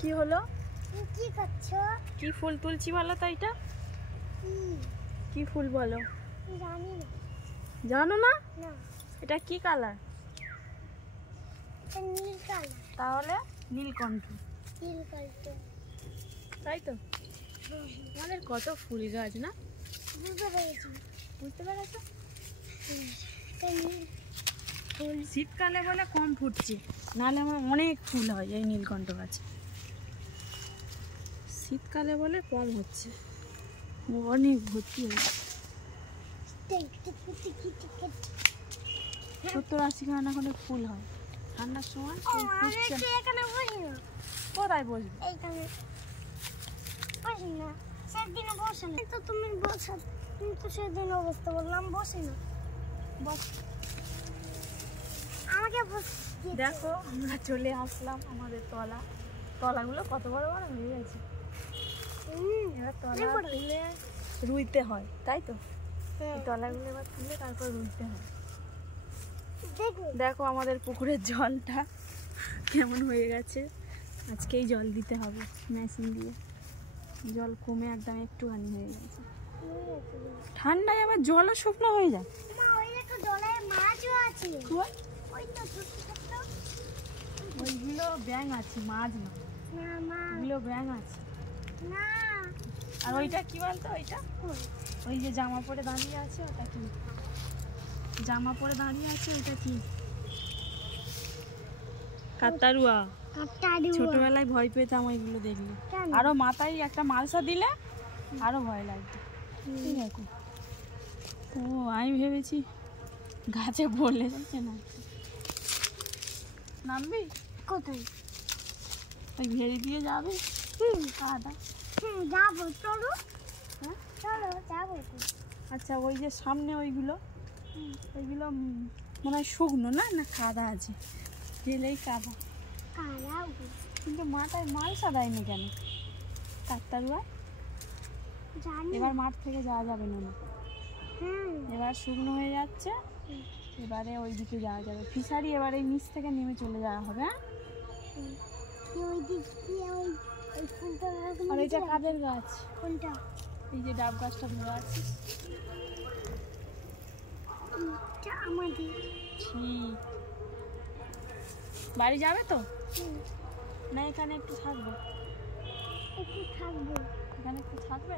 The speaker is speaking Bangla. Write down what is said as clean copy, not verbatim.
কি হলো? কি করছো? কি ফুল তুলছি বলো তো? এটা কি ফুল বলো? জানি না। জানো না? না, এটা কি কালার? এটা নীল কালার। তাহলে নীলকণ্ঠ, নীলকণ্ঠ, তাই তো? আমাদের কত ফুল গাছ না? বুঝতে পেরেছি। বুঝতে পেরেছো? এটা নীল ফুল শীতকালে বলে কম ফুটছে, নাহলে আমার অনেক ফুল হয় এই নীলকণ্ঠ গাছে। শীতকালে বলে কম হচ্ছে, অনেক ভর্তি হয়েছে। 70-80 খানা করে ফুল হয় ঠান্ডার সময়। ফুল ফুটছে। এখানে বসি না। কোথায় বসবে? এইখানে বসি না। সেদিনও বসে না তো, তুমি বসো। তুমি তো সেদিনও বসতে বললাম, বসি না। বস। আমাকে বস। দেখো আমরা চলে আসলাম আমাদের তলাগুলো কত বড় বড় হয়ে গেছে। এবার তলা তুলে রুইতে হয়, তাই তো? এই তলাগুলো এবার তুলে তারপর রুইতে হয়। দেখো আমাদের পুকুরের জলটা কেমন হয়ে গেছে। আজকেই জল দিতে হবে মেশিন দিয়ে। জল কমে একদম একটুখানি হয়ে গেছে। ঠান্ডায় আবার জলও শুকনো হয়ে যায়। ওইগুলো ব্যাঙ আছে, মাছ না। ওইগুলো ব্যাঙ আছে। আর ওইটা কি বলতো? ওই যে জামা পরে দাঁড়িয়ে আছে, ওটা কি? জামা পরে দাঁড়িয়ে আছে ওটা কি? কাকতাড়ুয়া। ছোটবেলায় ভয় পেতাম ওইগুলো দেখলে। আরো মাথায় একটা মালসা দিলে আরো ভয় লাগতো। দেখো, ও আমি ভেবেছি গাছে বলে যাচ্ছে না। নামবি কোথায়? ওই ভেড়ি দিয়ে যাবে। কাদা। যাবো, চলো। হ্যাঁ চলো, যাবো। আচ্ছা, ওই যে সামনে ওইগুলো মনে হয় শুকনো না, না কাদা আছে? গেলেই কাদা। কিন্তু মাথায় মালসা দেয়নি কেন কাকতাড়ুয়া? এবার মাঠ থেকে যাওয়া যাবে না। এবার শুকনো হয়ে যাচ্ছে, এবারে ওই দিকে যাওয়া যাবে। ফিশারি এবার এই নিচ থেকে নেমে চলে যাওয়া হবে। আর এটা কাদের গাছ? কোনটা? এই যে ডাব গাছটা ধরে আছে। আমাদের ঠিক। বাড়ি যাবে তো? না এখানে একটু থাকবো? একটু থাকবো। এখানে একটু থাকবে?